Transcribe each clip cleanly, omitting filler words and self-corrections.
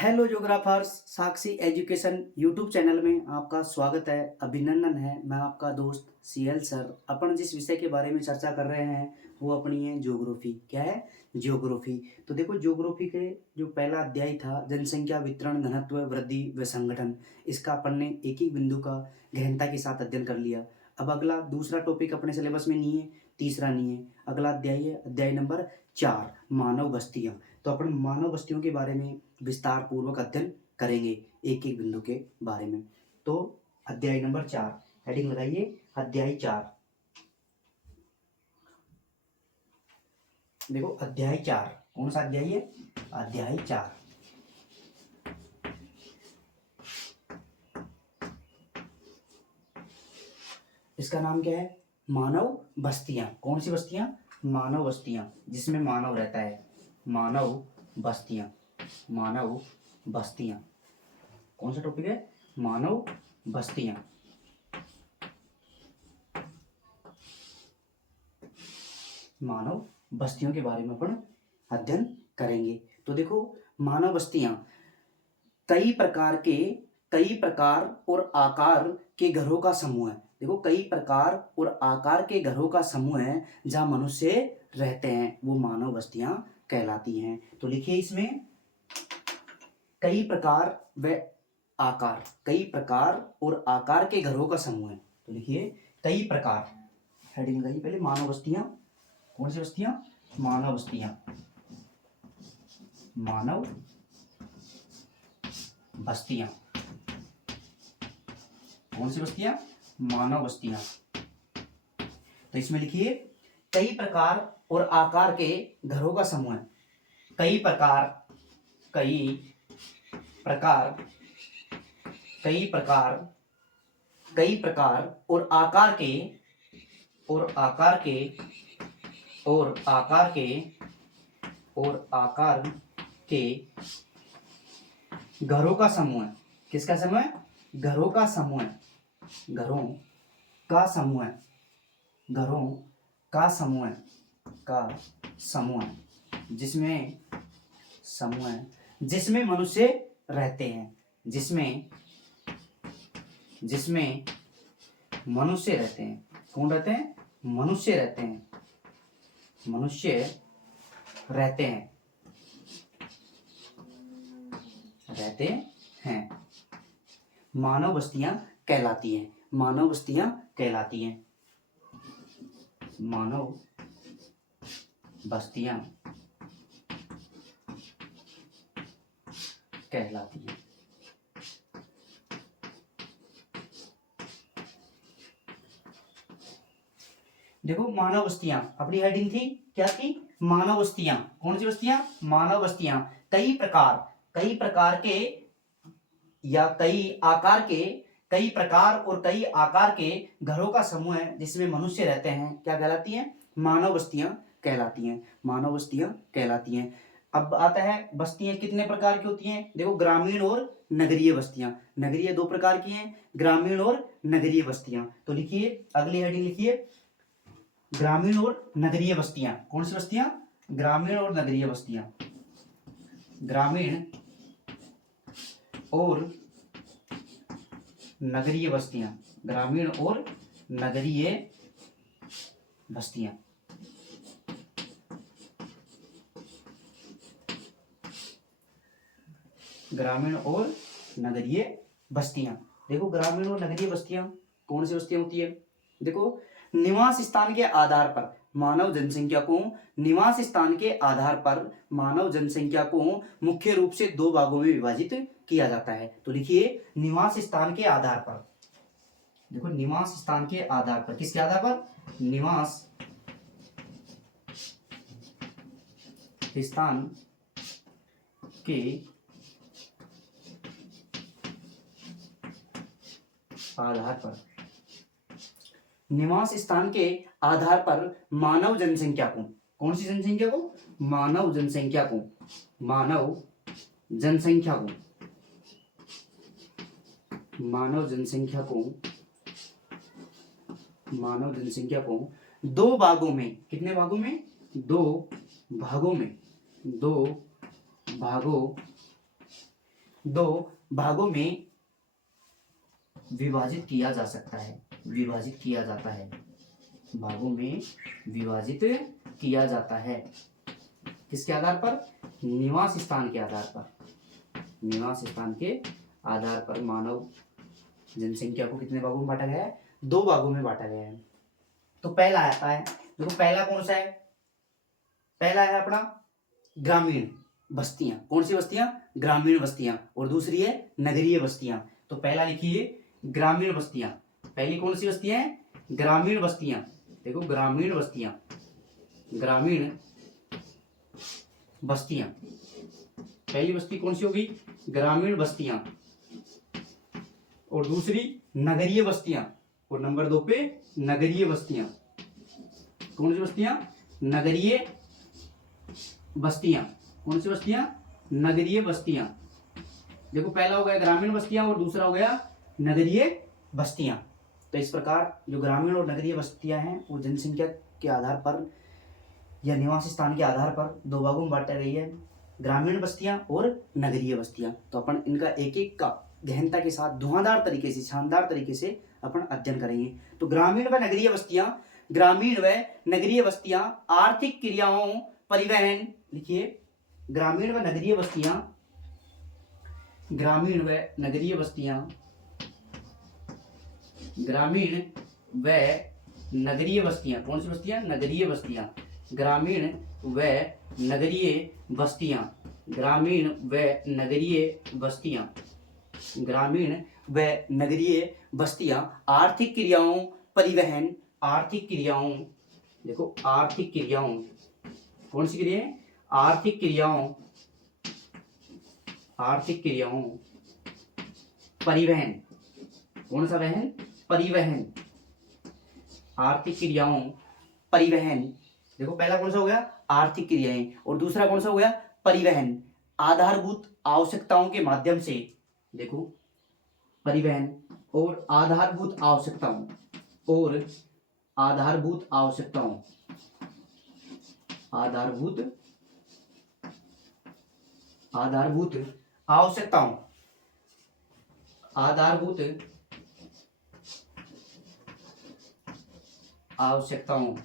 Hello ज्योग्राफर्स, साक्षी education YouTube channel में आपका स्वागत है, अभिनंदन है। मैं आपका दोस्त सीएल सर। अपन जिस विषय के बारे में चर्चा कर रहे हैं वो अपनी है ज्योग्राफी। क्या है? ज्योग्राफी। तो देखो, ज्योग्राफी के जो पहला अध्याय था जनसंख्या, वितरण, घनत्व, वृद्धि व संगठन, इसका अपन ने एक एक बिंदु का गहनता के साथ अध्ययन कर लिया। अब अगला दूसरा टॉपिक अपने सिलेबस में नहीं है, तीसरा नहीं है। अगला अध्याय है अध्याय नंबर 4, मानव बस्तियां। तो अपन मानव बस्तियों के बारे में विस्तार पूर्वक अध्ययन करेंगे, एक एक बिंदु के बारे में। तो अध्याय नंबर 4, हेडिंग लगाइए अध्याय 4। देखो अध्याय 4 कौन सा अध्याय है? अध्याय 4। इसका नाम क्या है? मानव बस्तियां। कौन सी बस्तियां? मानव बस्तियां, जिसमें मानव रहता है। मानव बस्तियां, मानव बस्तियां। कौन सा टॉपिक है? मानव बस्तियां। मानव बस्तियों के बारे में अपन अध्ययन करेंगे। तो देखो, मानव बस्तियां कई प्रकार और आकार के घरों का समूह है। देखो, कई प्रकार और आकार के घरों का समूह है जहां मनुष्य रहते हैं, वो मानव बस्तियां कहलाती हैं। तो लिखिए इसमें कई प्रकार व आकार, कई प्रकार और आकार के घरों का समूह है। तो लिखिए कई प्रकार, हेडिंग लगाइए पहले मानव बस्तियां। कौन सी बस्तियां? मानव बस्तियां, मानव बस्तियां। कौन सी बस्तियां? मानव बस्तियां। तो इसमें लिखिए कई प्रकार और आकार के घरों का समूह है। कई प्रकार, कई प्रकार, कई प्रकार, कई प्रकार और आकार के, और आकार के, और आकार के, और आकार के घरों का समूह है। किसका समूह है? घरों का समूह है। घरों का समूह है। घरों का समूह है। का समूह है, जिसमें समूह है जिसमें मनुष्य रहते हैं। जिसमें जिसमें मनुष्य रहते हैं। कौन रहते हैं? मनुष्य रहते हैं। मनुष्य रहते हैं, रहते हैं। मानव बस्तियां कहलाती हैं। मानव बस्तियां कहलाती हैं। मानव बस्तियां कहलाती हैं। देखो, मानव बस्तियां अपनी हेडिंग थी, क्या थी? मानव बस्तियां। कौन सी बस्तियां? मानव बस्तियां। कई प्रकार, कई प्रकार के या कई आकार के, कई प्रकार और कई आकार के घरों का समूह है जिसमें मनुष्य रहते हैं। क्या कहलाती हैं? मानव बस्तियां कहलाती हैं। मानव बस्तियां कहलाती हैं। अब आता है बस्तियां कितने प्रकार की होती हैं। देखो, ग्रामीण और नगरीय बस्तियां। नगरीय दो प्रकार की हैं, ग्रामीण और नगरीय बस्तियां। तो लिखिए अगली हेडिंग लिखिए ग्रामीण और नगरीय बस्तियां। कौन सी बस्तियां? ग्रामीण और नगरीय बस्तियां। ग्रामीण और नगरीय बस्तियां। ग्रामीण और नगरीय बस्तियां। ग्रामीण और नगरीय बस्तियां। देखो, ग्रामीण और नगरीय बस्तियां कौन सी बस्तियां होती है? देखो, निवास स्थान के आधार पर मानव जनसंख्या को, निवास स्थान के आधार पर मानव जनसंख्या को मुख्य रूप से दो भागों में विभाजित किया जाता है। तो लिखिए निवास स्थान के आधार पर। देखो, निवास स्थान के आधार पर, किसके आधार पर? निवास स्थान के आधार पर, निवास स्थान के आधार पर मानव जनसंख्या को, कौन सी जनसंख्या को? मानव जनसंख्या को, मानव जनसंख्या को, मानव जनसंख्या को, मानव जनसंख्या को दो भागों में, कितने भागों में? दो भागों में, दो भागों दो भागों में विभाजित किया जा सकता है, विभाजित किया जाता है, भागों में विभाजित किया जाता है। किसके आधार पर? निवास स्थान के आधार पर। निवास स्थान के आधार पर मानव जनसंख्या को कितने भागों में बांटा गया है? 2 भागों में बांटा गया है। तो पहला आता है, देखो पहला कौन सा है? पहला है अपना ग्रामीण बस्तियां। कौन सी बस्तियां? ग्रामीण बस्तियां। और दूसरी है नगरीय बस्तियां। तो पहला लिखिए ग्रामीण बस्तियां। पहली कौन सी बस्तियां है? ग्रामीण बस्तियां। देखो ग्रामीण बस्तियां, ग्रामीण बस्तियां। पहली बस्ती कौन सी होगी? ग्रामीण बस्तियां। और दूसरी नगरीय बस्तियां। और नंबर 2 पे नगरीय बस्तियां। कौन सी बस्तियां? नगरीय बस्तियां। कौन सी बस्तियां? नगरीय बस्तियां। देखो पहला हो गया ग्रामीण बस्तियां और दूसरा हो गया नगरीय बस्तियां। तो इस प्रकार जो ग्रामीण और नगरीय बस्तियां हैं वो जनसंख्या के आधार पर या निवास स्थान के आधार पर 2 भागों में बांटा गई है, ग्रामीण बस्तियां और नगरीय बस्तियां। तो अपन इनका एक एक का गहनता के साथ धुआंधार तरीके से, शानदार तरीके से अपन अध्ययन करेंगे। तो ग्रामीण व नगरीय बस्तियां, ग्रामीण व नगरीय बस्तियां आर्थिक क्रियाओं, परिवहन, लिखिए ग्रामीण व नगरीय बस्तियां, ग्रामीण व नगरीय बस्तियां, ग्रामीण व नगरीय बस्तियां। कौन सी बस्तियां? नगरीय बस्तियां। ग्रामीण व नगरीय बस्तियां, ग्रामीण व नगरीय बस्तियां, ग्रामीण व नगरीय बस्तियां आर्थिक क्रियाओं, परिवहन, आर्थिक क्रियाओं, देखो आर्थिक क्रियाओं, कौन सी क्रिया? आर्थिक क्रियाओं, आर्थिक क्रियाओं, परिवहन। कौन सा वहन? परिवहन। आर्थिक क्रियाओं, परिवहन। देखो पहला कौन सा हो गया? आर्थिक क्रियाएं। और दूसरा कौन सा हो गया? परिवहन। आधारभूत आवश्यकताओं के माध्यम से, देखो परिवहन और आधारभूत आवश्यकताओं, और आधारभूत आवश्यकताओं, आधारभूत आवश्यकताओं, आधारभूत आवश्यकताओं।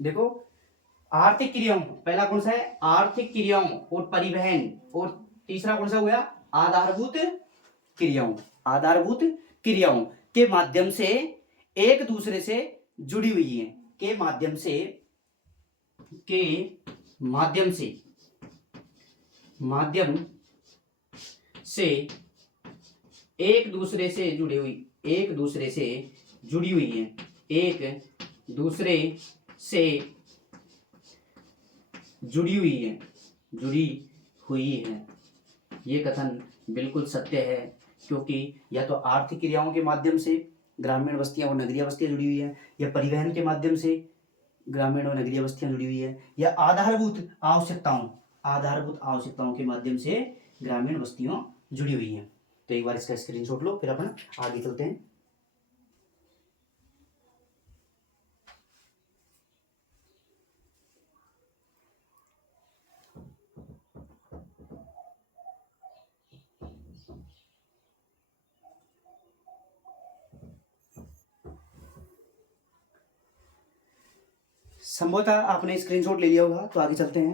देखो आर्थिक क्रियाओं, पहला कौन सा है? आर्थिक क्रियाओं और परिवहन। और तीसरा कौन सा हो गया? आधारभूत क्रियाओं, आधारभूत क्रियाओं के माध्यम से एक दूसरे से जुड़ी हुई है, के माध्यम से, के माध्यम से, माध्यम से एक दूसरे से जुड़ी हुई, एक दूसरे से जुड़ी हुई है, एक दूसरे से जुड़ी हुई है, जुड़ी हुई है। ये कथन बिल्कुल सत्य है, क्योंकि या तो आर्थिक क्रियाओं के माध्यम से ग्रामीण बस्तियां और नगरीय बस्तियां जुड़ी हुई है, या परिवहन के माध्यम से ग्रामीण और नगरीय बस्तियां जुड़ी हुई है, या आधारभूत आवश्यकताओं, आधारभूत आवश्यकताओं के माध्यम से ग्रामीण बस्तियां जुड़ी हुई हैं। तो एक बार इसका स्क्रीनशॉट लो, फिर अपन आगे चलते हैं। संभवतः आपने स्क्रीनशॉट ले लिया होगा, तो आगे चलते हैं।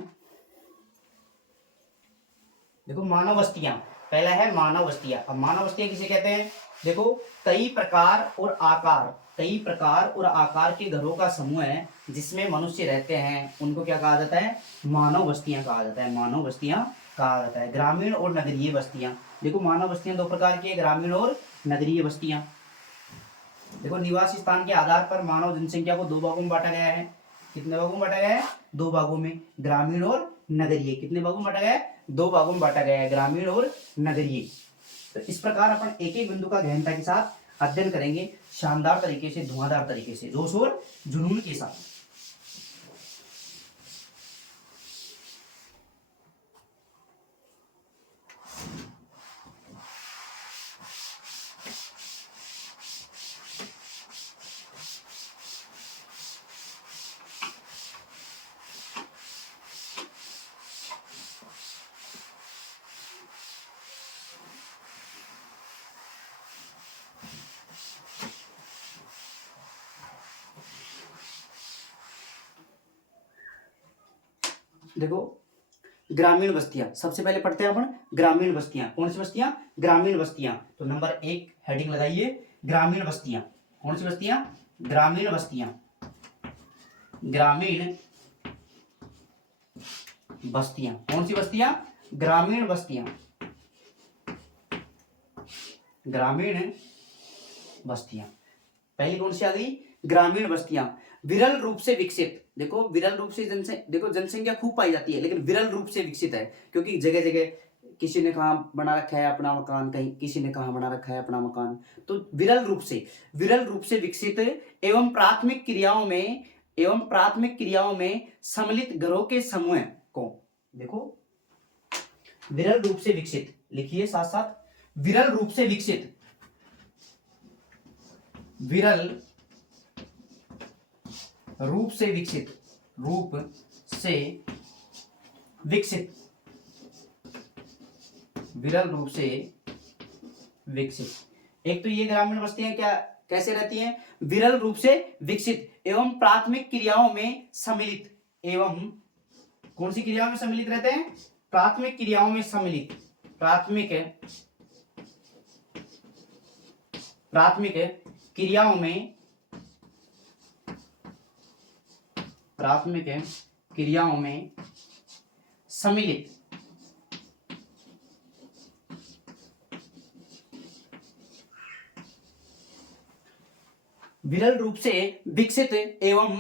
देखो मानव बस्तियां, पहला है मानव बस्तियां। अब मानव बस्तियां किसे कहते हैं? देखो कई प्रकार और आकार, कई प्रकार और आकार के घरों का समूह है जिसमें मनुष्य रहते हैं, उनको क्या कहा जाता है? मानव बस्तियां कहा जाता है, मानव बस्तियां कहा जाता है। ग्रामीण और नगरीय बस्तियां, देखो मानव बस्तियां 2 प्रकार की है, ग्रामीण और नगरीय बस्तियां। देखो निवास स्थान के आधार पर मानव जनसंख्या को 2 भागों में बांटा गया है। कितने भागों में बांटा गया है? 2 भागों में, ग्रामीण और नगरीय। कितने भागों में बांटा गया है? 2 भागों में बांटा गया है, ग्रामीण और नगरीय। तो इस प्रकार अपन एक एक बिंदु का गहनता के साथ अध्ययन करेंगे, शानदार तरीके से, धुआंधार तरीके से, जोश और जुनून के साथ। देखो ग्रामीण बस्तियां सबसे पहले पढ़ते हैं अपन। ग्रामीण बस्तियां कौन सी बस्तियां? ग्रामीण बस्तियां। तो नंबर 1 हेडिंग लगाइए ग्रामीण बस्तियां। कौन सी बस्तियां? ग्रामीण बस्तियां। ग्रामीण बस्तियां कौन सी बस्तियां? ग्रामीण बस्तियां। ग्रामीण बस्तियां पहली कौन सी आ गई? ग्रामीण बस्तियां। विरल रूप से विकसित। देखो विरल रूप से देखो जनसंख्या खूब पाई जाती है लेकिन विरल रूप से विकसित है, क्योंकि जगह जगह किसी ने कहा बना रखा है अपना मकान, कहीं किसी ने कहा बना रखा है अपना मकान। तो विरल रूप से विकसित एवं प्राथमिक क्रियाओं में सम्मिलित घरों के समूह को, देखो विरल रूप से विकसित लिखिए साथ साथ, विरल रूप से विकसित, विरल रूप से विकसित, रूप से विकसित, विरल रूप से विकसित। एक तो ये ग्रामीण बस्तियां क्या कैसे रहती हैं? विरल रूप से विकसित एवं प्राथमिक क्रियाओं में सम्मिलित। एवं कौन सी क्रियाओं में सम्मिलित रहते हैं? प्राथमिक क्रियाओं में सम्मिलित। प्राथमिक क्रियाओं में, प्राथमिक क्रियाओं में सम्मिलित। विरल रूप से विकसित एवं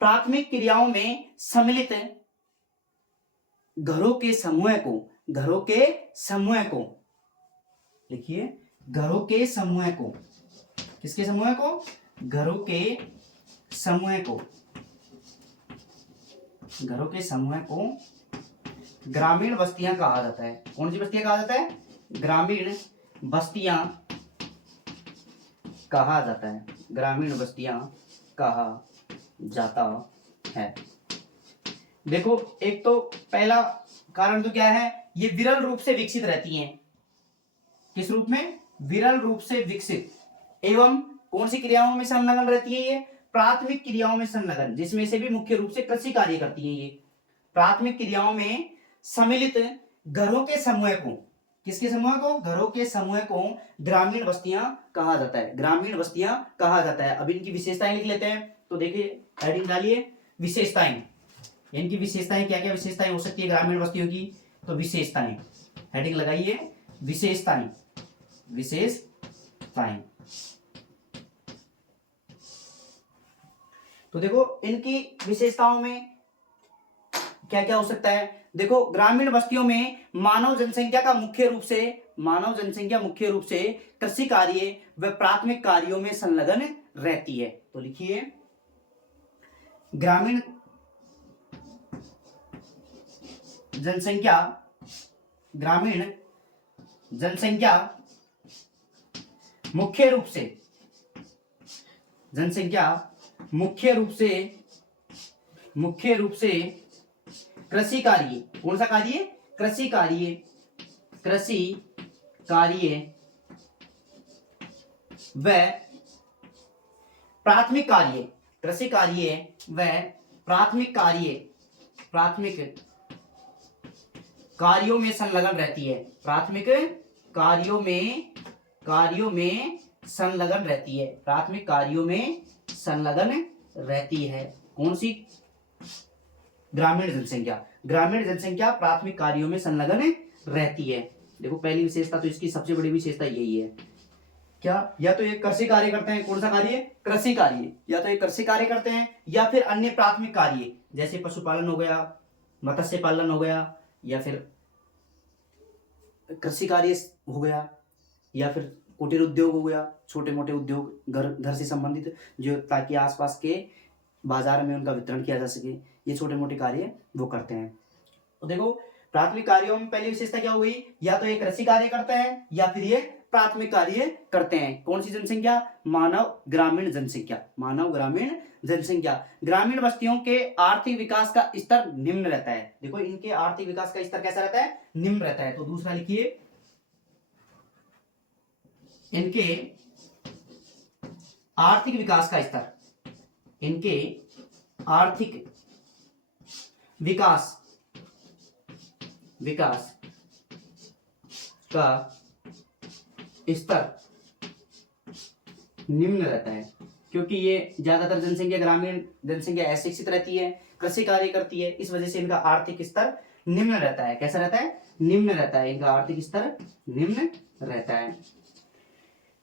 प्राथमिक क्रियाओं में सम्मिलित घरों के समूह को, घरों के समूह को लिखिए, घरों के समूह को। किसके समूह को? घरों के समूह को। घरों के समूह को ग्रामीण बस्तियां कहा जाता है। कौन सी बस्तियां कहा जाता है? ग्रामीण बस्तियां कहा जाता है। ग्रामीण बस्तियां कहा जाता है। देखो एक तो पहला कारण तो क्या है? ये विरल रूप से विकसित रहती हैं। किस रूप में? विरल रूप से विकसित एवं कौन सी क्रियाओं में संलग्न रहती है? ये प्राथमिक क्रियाओं में संलग्न, जिसमें से भी मुख्य रूप से कृषि कार्य करती है। ये प्राथमिक क्रियाओं में सम्मिलित घरों के समूह को, किसके समूह को? घरों के समूह को ग्रामीण बस्तियां कहा जाता है। ग्रामीण बस्तियां कहा जाता है। अब इनकी विशेषताएं लिख लेते हैं। तो देखिए हेडिंग डालिए विशेषताएं। इनकी विशेषताएं क्या क्या विशेषताएं हो सकती है ग्रामीण बस्तियों की? तो विशेषताएं हेडिंग लगाइए विशेषताएं। विशेषताएं तो देखो इनकी विशेषताओं में क्या क्या हो सकता है? देखो ग्रामीण बस्तियों में मानव जनसंख्या मुख्य रूप से कृषि कार्य व प्राथमिक कार्यों में संलग्न रहती है। तो लिखिए ग्रामीण जनसंख्या मुख्य रूप से कृषि कार्य, कौन सा कार्य? कृषि कार्य व प्राथमिक कार्य, कृषि कार्य व प्राथमिक कार्यों में संलग्न रहती है। प्राथमिक कार्यों में संलग्न रहती है। प्राथमिक कार्यों में संलग्न रहती है। कौन सी? ग्रामीण जनसंख्या प्राथमिक कार्यों में संलग्न रहती है। देखो पहली विशेषता तो इसकी सबसे बड़ी विशेषता यही है, क्या? या तो ये कृषि कार्य करते हैं। कौन सा कार्य? कृषि कार्य। या तो ये कृषि कार्य करते हैं या फिर अन्य प्राथमिक कार्य जैसे पशुपालन हो गया, मत्स्य पालन हो गया, या फिर कृषि कार्य हो गया, या फिर कुटीर उद्योग हो गया, छोटे मोटे उद्योग घर से संबंधित, जो ताकि आसपास के बाजार में उनका वितरण किया जा सके, ये छोटे मोटे कार्य वो करते हैं। तो देखो प्राथमिक कार्यों में पहली विशेषता क्या हो गई? या तो ये कृषि कार्य करते हैं या फिर ये प्राथमिक कार्य करते हैं। कौन सी जनसंख्या? मानव ग्रामीण जनसंख्या। ग्रामीण बस्तियों के आर्थिक विकास का स्तर निम्न रहता है। देखो इनके आर्थिक विकास का स्तर कैसा रहता है? निम्न रहता है। तो दूसरा लिखिए इनके आर्थिक विकास का स्तर, इनके आर्थिक विकास विकास का स्तर निम्न रहता है, क्योंकि ये ज्यादातर जनसंख्या ग्रामीण जनसंख्या अशिक्षित रहती है, कृषि कार्य करती है, इस वजह से इनका आर्थिक स्तर निम्न रहता है। कैसा रहता है? निम्न रहता है, इनका आर्थिक स्तर निम्न रहता है।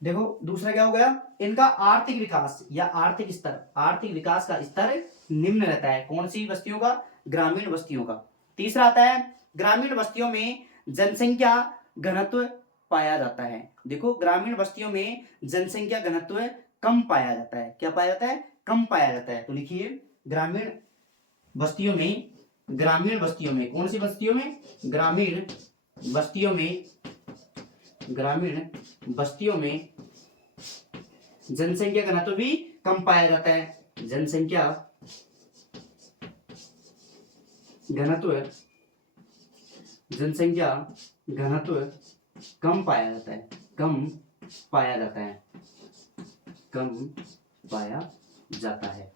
देखो दूसरा क्या हो गया, इनका आर्थिक विकास या आर्थिक स्तर, आर्थिक विकास का स्तर निम्न रहता है। कौन सी बस्तियों का? ग्रामीण बस्तियों का। तीसरा आता है, ग्रामीण बस्तियों में जनसंख्या घनत्व पाया जाता है। देखो ग्रामीण बस्तियों में जनसंख्या घनत्व कम पाया जाता है। क्या पाया जाता है? कम पाया जाता है। तो लिखिए ग्रामीण बस्तियों में, ग्रामीण बस्तियों में, कौन सी बस्तियों में? ग्रामीण बस्तियों में, ग्रामीण बस्तियों में जनसंख्या घनत्व भी कम पाया जाता है। जनसंख्या घनत्व, जनसंख्या घनत्व कम पाया जाता है, कम पाया जाता है, कम पाया जाता है।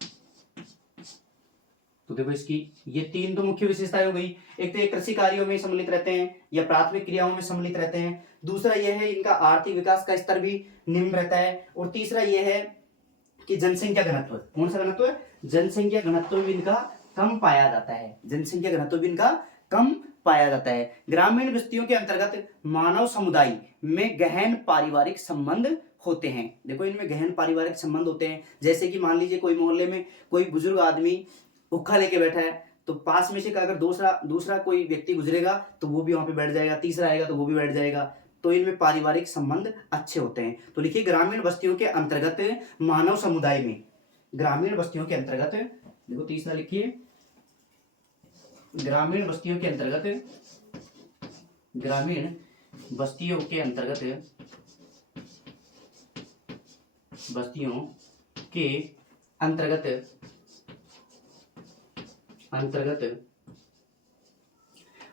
तो देखो इसकी ये तीन तो मुख्य विशेषताएं हो गई। एक तो ये कृषि कार्यों में सम्मिलित रहते हैं या प्राथमिक क्रियाओं में सम्मिलित रहते हैं। दूसरा यह है इनका आर्थिक विकास का स्तर भी निम्न रहता है। और तीसरा यह है कि जनसंख्या घनत्व, कौन सा घनत्व? जनसंख्या घनत्व भी इनका कम पाया जाता है, जनसंख्या घनत्व भी इनका कम पाया जाता है। ग्रामीण बस्तियों के अंतर्गत मानव समुदाय में गहन पारिवारिक संबंध होते हैं। देखो इनमें गहन पारिवारिक संबंध होते हैं। जैसे कि मान लीजिए कोई मोहल्ले में कोई बुजुर्ग आदमी हुक्का लेके बैठा है, तो पास में से अगर दूसरा कोई व्यक्ति गुजरेगा तो वो भी वहां पे बैठ जाएगा, तीसरा आएगा तो वो भी बैठ जाएगा। तो इनमें पारिवारिक संबंध अच्छे होते हैं। तो लिखिए ग्रामीण बस्तियों के अंतर्गत मानव समुदाय में, ग्रामीण बस्तियों के अंतर्गत, देखो तीसरा लिखिए ग्रामीण बस्तियों के अंतर्गत, ग्रामीण बस्तियों के अंतर्गत, बस्तियों के अंतर्गत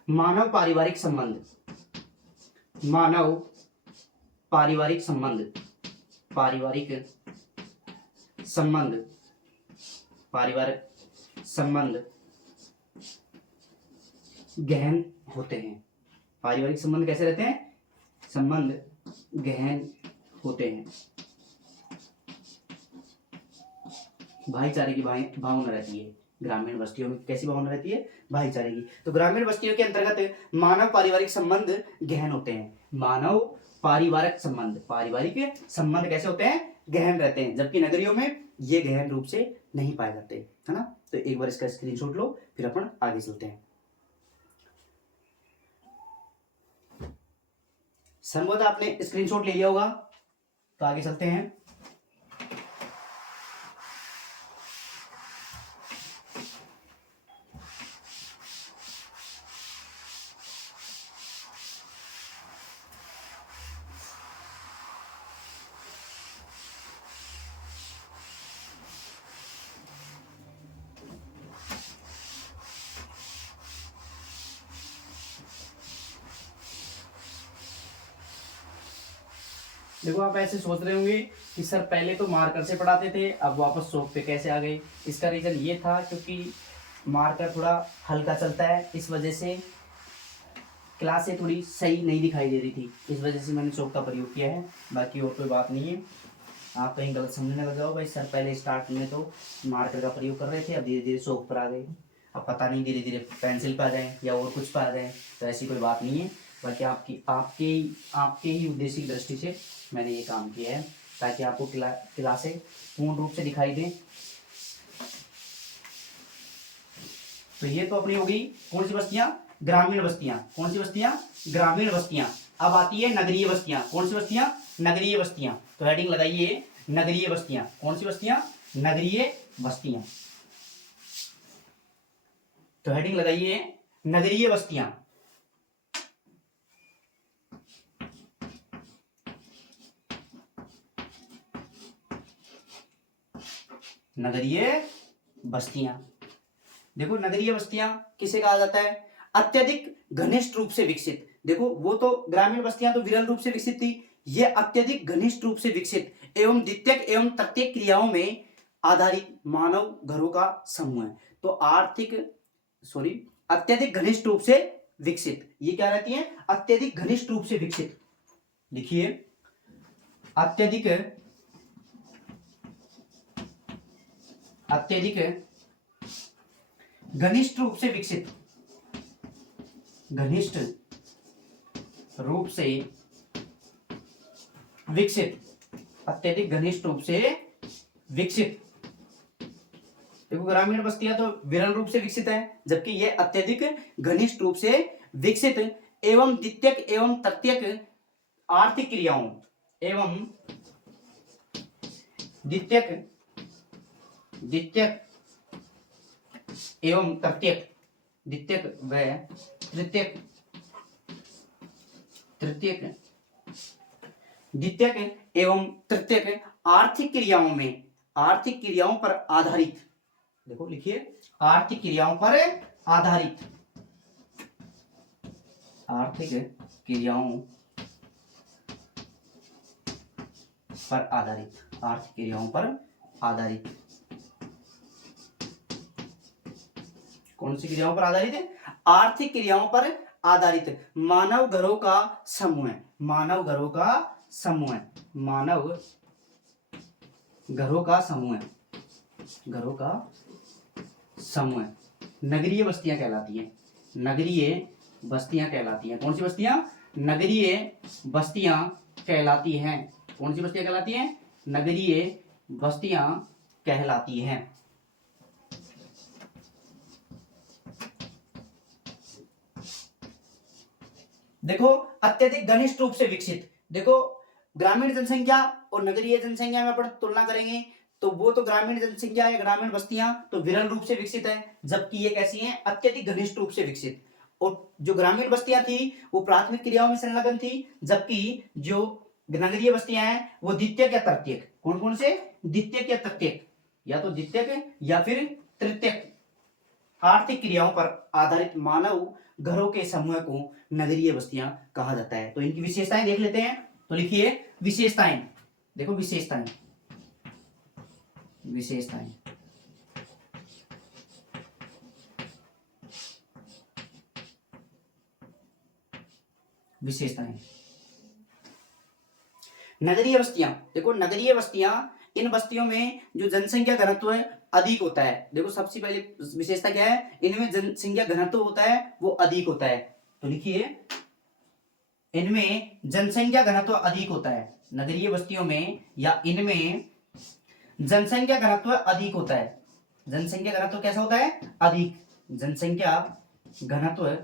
मानव पारिवारिक संबंध, मानव पारिवारिक संबंध, पारिवारिक संबंध, पारिवारिक संबंध गहन होते हैं। पारिवारिक संबंध कैसे रहते हैं? संबंध गहन होते हैं। भाईचारे की भावना रहती है ग्रामीण बस्तियों में। कैसी भावना रहती है? भाईचारे की। तो ग्रामीण बस्तियों के अंतर्गत मानव पारिवारिक संबंध गहन होते हैं। मानव पारिवारिक संबंध, पारिवारिक संबंध कैसे होते हैं? गहन रहते हैं, जबकि नगरियों में ये गहन रूप से नहीं पाए जाते, है ना। तो एक बार इसका स्क्रीनशॉट लो, फिर अपन आगे चलते हैं। संभवतः आपने स्क्रीनशॉट ले लिया होगा, तो आगे चलते हैं। देखो आप ऐसे सोच रहे होंगे कि सर पहले तो मार्कर से पढ़ाते थे, अब वापस चौक पे कैसे आ गए। इसका रीजन ये था क्योंकि मार्कर थोड़ा हल्का चलता है, इस वजह से क्लासें थोड़ी सही नहीं दिखाई दे रही थी, इस वजह से मैंने चौक का प्रयोग किया है। बाकी और कोई बात नहीं है, आप कहीं गलत समझने लग जाओ भाई सर पहले स्टार्ट में तो मार्कर का प्रयोग कर रहे थे, अब धीरे धीरे चौक पर आ गए, अब पता नहीं धीरे धीरे पेंसिल पर आ जाए या और कुछ पर आ जाए, तो ऐसी कोई बात नहीं है। बाकी आपके ही उद्देश्य की दृष्टि से मैंने ये काम किया है, ताकि आपको क्लासें पूर्ण रूप से दिखाई दें। तो ये तो अपनी होगी कौन सी बस्तियां? ग्रामीण बस्तियां। कौन सी बस्तियां? ग्रामीण बस्तियां। अब आती है नगरीय बस्तियां। कौन सी बस्तियां? नगरीय बस्तियां। तो हेडिंग लगाइए नगरीय बस्तियां। कौन सी बस्तियां? नगरीय बस्तियां। तो हेडिंग लगाइए नगरीय बस्तियां। नगरीय बस्तियां। देखो नगरीय बस्तियां किसे कहा जाता है? अत्यधिक घनिष्ठ रूप से विकसित। देखो वो तो ग्रामीण बस्तियां तो विरल रूप से विकसित थी, ये अत्यधिक घनिष्ठ रूप से विकसित एवं द्वितीयक एवं तृतीयक क्रियाओं में आधारित मानव घरों का समूह है। तो आर्थिक सॉरी, अत्यधिक घनिष्ठ रूप से विकसित। ये क्या रहती है? अत्यधिक घनिष्ठ रूप से विकसित। लिखिए, अत्यधिक घनिष्ठ रूप से विकसित, घनिष्ठ रूप से विकसित, अत्यधिक घनिष्ठ रूप से विकसित। देखो ग्रामीण बस्तियां तो विरल रूप से विकसित है, जबकि ये अत्यधिक घनिष्ठ रूप से विकसित एवं द्वितीयक एवं तृतीयक आर्थिक क्रियाओं एवं द्वितीयक एवं तृतीयक, द्वितीयक व तृतीयक, द्वितीयक एवं तृतीयक आर्थिक क्रियाओं पर आधारित। देखो लिखिए, आर्थिक क्रियाओं पर आधारित, आर्थिक क्रियाओं पर आधारित, आर्थिक क्रियाओं पर आधारित। कौन सी क्रियाओं पर आधारित है? आर्थिक क्रियाओं पर आधारित मानव घरों का समूह, मानव घरों का समूह, मानव घरों का समूह, घरों का समूह नगरीय बस्तियां कहलाती हैं, नगरीय बस्तियां कहलाती हैं। कौन सी बस्तियां? नगरीय बस्तियां कहलाती हैं। कौन सी बस्तियां कहलाती हैं? नगरीय बस्तियां कहलाती हैं। देखो अत्यधिक घनिष्ठ रूप से विकसित, देखो ग्रामीण जनसंख्या और नगरीय जनसंख्या में अपन तुलना करेंगे तो वो तो ग्रामीण जनसंख्या या ग्रामीण बस्तियां तो विरल रूप से विकसित है, जबकि ये कैसी हैं? अत्यधिक घनिष्ठ रूप से विकसित। और जो ग्रामीण बस्तियां थी वो प्राथमिक क्रियाओं में संलग्न थी, जबकि जो नगरीय बस्तियां हैं वो द्वितीयक या तृतीयक। कौन कौन से? द्वितीयक या तृतीयक, या तो द्वितीयक या फिर तृतीयक आर्थिक क्रियाओं पर आधारित मानव घरों के समूह को नगरीय बस्तियां कहा जाता है। तो इनकी विशेषताएं देख लेते हैं। तो लिखिए विशेषताएं, देखो विशेषताएं, विशेषताएं विशेषताएं नगरीय बस्तियां, देखो नगरीय बस्तियां, इन बस्तियों में जो जनसंख्या घनत्व अधिक होता है। देखो सबसे पहले विशेषता क्या है? इनमें जनसंख्या घनत्व होता है वो अधिक होता है। तो लिखिए, इनमें जनसंख्या घनत्व अधिक होता है, नगरीय बस्तियों में या इनमें जनसंख्या घनत्व अधिक होता है। जनसंख्या घनत्व कैसा होता है? अधिक, जनसंख्या घनत्व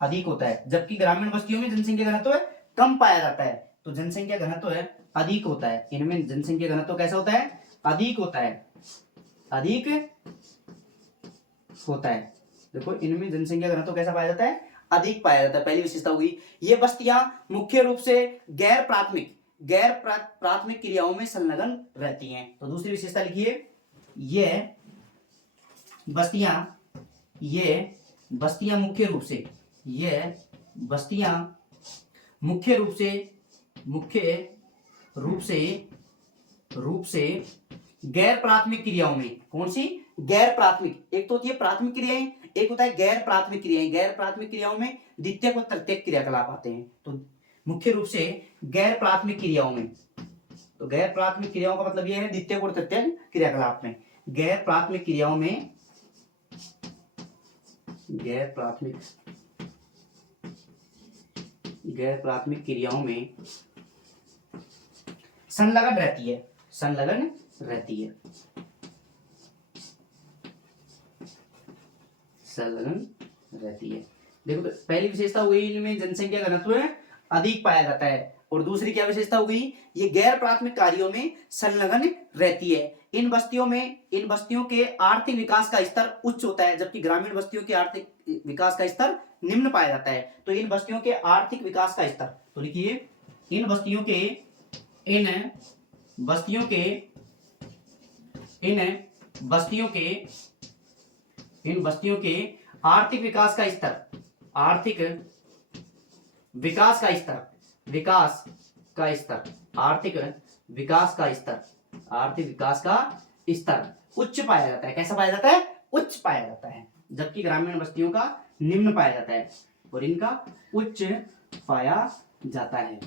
अधिक होता है, जबकि ग्रामीण बस्तियों में जनसंख्या घनत्व कम पाया जाता है। तो जनसंख्या घनत्व अधिक होता है, इनमें जनसंख्या घनत्व कैसा होता है? अधिक होता है, अधिक होता है। देखो इनमें जनसंख्या घनत्व कैसा पाया जाता है? अधिक पाया जाता है। पहली विशेषता होगी। ये बस्तियां मुख्य रूप से गैर प्राथमिक क्रियाओं में संलग्न रहती हैं। तो दूसरी विशेषता लिखिए, ये बस्तियां मुख्य रूप से, ये बस्तियां मुख्य रूप से गैर प्राथमिक क्रियाओं में। कौन सी? गैर प्राथमिक, एक तो होती है प्राथमिक क्रियाएं, एक होता है गैर प्राथमिक क्रियाएं। गैर प्राथमिक क्रियाओं में द्वितीयक और तृतीयक क्रियाकलाप आते हैं। तो मुख्य रूप से गैर प्राथमिक क्रियाओं में, तो गैर प्राथमिक क्रियाओं का मतलब यह है द्वितीयक और तृतीयक क्रियाकलाप में। गैर प्राथमिक क्रियाओं में, गैर प्राथमिक क्रियाओं में संलग्न रहती है, संलग्न रहती है, संलग्न रहती है। देखो तो पहली विशेषता हुई इनमें जनसंख्या घनत्व अधिक पाया जाता है, और दूसरी क्या विशेषता हो गई? ये गैर प्राथमिक कार्यों में संलग्न रहती है। इन बस्तियों के आर्थिक विकास का स्तर उच्च होता है, जबकि ग्रामीण बस्तियों के आर्थिक विकास का स्तर निम्न पाया जाता है। तो इन बस्तियों के आर्थिक विकास का स्तर, तो लिखिए इन बस्तियों के आर्थिक विकास का स्तर, आर्थिक विकास का स्तर, आर्थिक विकास का स्तर उच्च पाया जाता है। कैसा पाया जाता है? उच्च पाया जाता है। जबकि ग्रामीण बस्तियों का निम्न पाया जाता है और इनका उच्च पाया जाता है।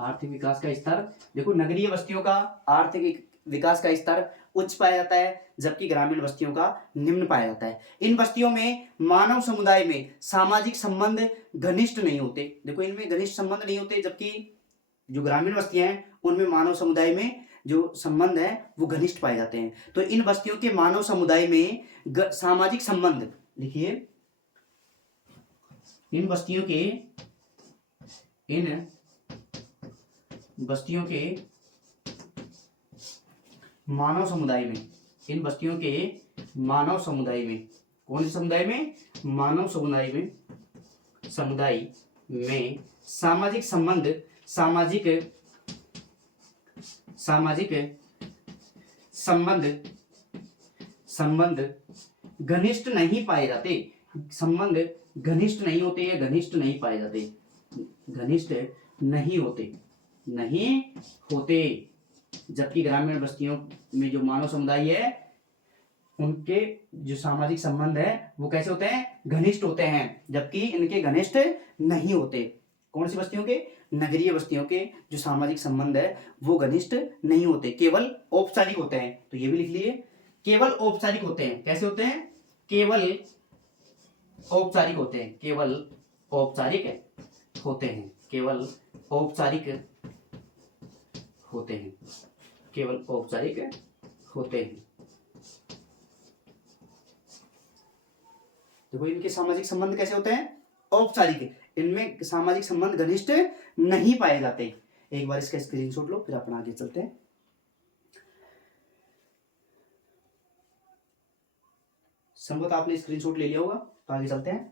आर्थिक विकास का स्तर, देखो नगरीय बस्तियों का आर्थिक विकास का स्तर उच्च पाया जाता है जबकि ग्रामीण बस्तियों का निम्न पाया जाता है। इन बस्तियों में मानव समुदाय में सामाजिक संबंध घनिष्ठ नहीं होते, देखो इनमें घनिष्ठ संबंध नहीं होते, जबकि जो ग्रामीण बस्तियां हैं उनमें मानव समुदाय में जो संबंध है वो घनिष्ठ पाए जाते हैं। तो इन बस्तियों के मानव समुदाय में सामाजिक संबंध, लिखिए इन बस्तियों के मानव समुदाय में, इन बस्तियों के मानव समुदाय में, कौन से समुदाय में, मानव समुदाय में सामाजिक संबंध, सामाजिक संबंध घनिष्ठ नहीं पाए जाते, संबंध घनिष्ठ नहीं होते या घनिष्ठ नहीं पाए जाते, घनिष्ठ नहीं होते, जबकि ग्रामीण बस्तियों में जो मानव समुदाय है उनके जो सामाजिक संबंध है वो कैसे होते हैं, घनिष्ठ होते हैं, जबकि इनके घनिष्ठ नहीं होते। कौन सी बस्तियों के, नगरीय बस्तियों के जो सामाजिक संबंध है वो घनिष्ठ नहीं होते, केवल औपचारिक होते हैं। तो ये भी लिख लिए, केवल औपचारिक होते हैं। कैसे होते हैं, केवल औपचारिक होते हैं, केवल औपचारिक होते हैं, केवल औपचारिक होते हैं, केवल औपचारिक होते हैं। देखो इनके सामाजिक संबंध कैसे होते हैं, औपचारिक, इनमें सामाजिक संबंध घनिष्ठ नहीं पाए जाते। एक बार इसका स्क्रीनशॉट लो फिर अपन आगे चलते हैं। संभवतः आपने स्क्रीनशॉट ले लिया होगा, तो आगे चलते हैं।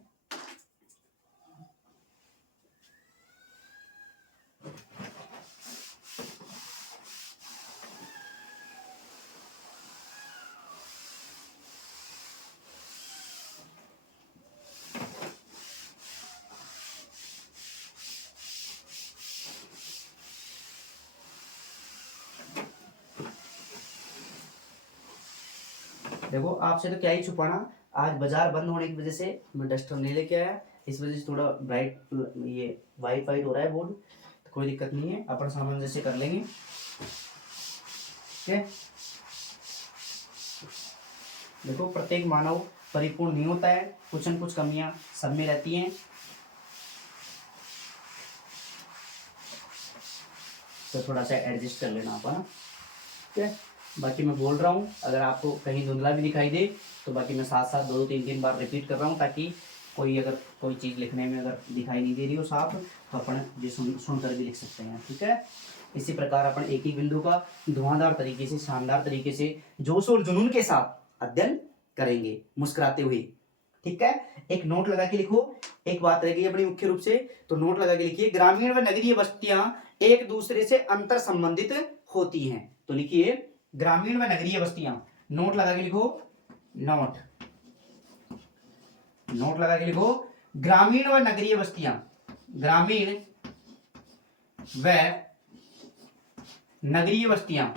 देखो आपसे तो क्या ही छुपाना, आज बाजार बंद होने की वजह से मैं डस्टर नहीं लेके आया, इस वजह से थोड़ा ब्राइट ये वाइट वाइट हो रहा है बोर्ड, तो कोई दिक्कत नहीं है, अपन सामान जैसे कर लेंगे। ठीक है, देखो प्रत्येक मानव परिपूर्ण नहीं होता है, कुछ न कुछ कमियां सब में रहती हैं, तो थोड़ा सा एडजस्ट कर लेना अपन। ठीक है, बाकी मैं बोल रहा हूँ, अगर आपको कहीं धुंधला भी दिखाई दे तो बाकी मैं साथ साथ 2-3 बार रिपीट कर रहा हूँ, ताकि अगर कोई चीज़ लिखने में अगर दिखाई नहीं दे रही हो साफ, तो अपन ये सुनकर भी लिख सकते हैं। ठीक है, इसी प्रकार अपन एक ही बिंदु का धुआंधार तरीके से, शानदार तरीके से, जोश और जुनून के साथ अध्ययन करेंगे, मुस्कुराते हुए। ठीक है, एक नोट लगा के लिखो, एक बात रह गई अपनी मुख्य रूप से, तो नोट लगा के लिखिए, ग्रामीण व नगरीय बस्तियां एक दूसरे से अंतर संबंधित होती हैं। तो लिखिए ग्रामीण व नगरीय बस्तियां, नोट लगा के लिखो, नोट लगा के लिखो, ग्रामीण व नगरीय बस्तियां, ग्रामीण व नगरीय बस्तियां,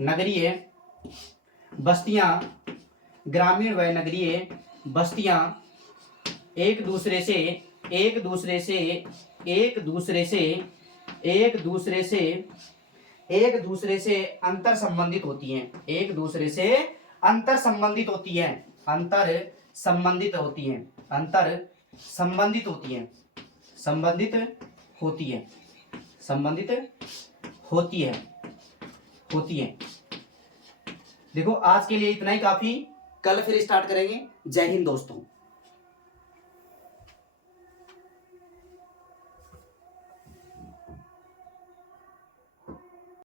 नगरीय बस्तियां, ग्रामीण व नगरीय बस्तियां एक दूसरे से अंतर संबंधित होती हैं, एक दूसरे से अंतर संबंधित होती हैं, अंतर संबंधित होती हैं, अंतर संबंधित होती हैं, संबंधित होती है, संबंधित होती है। देखो आज के लिए इतना ही काफी, कल फिर स्टार्ट करेंगे। जय हिंद दोस्तों।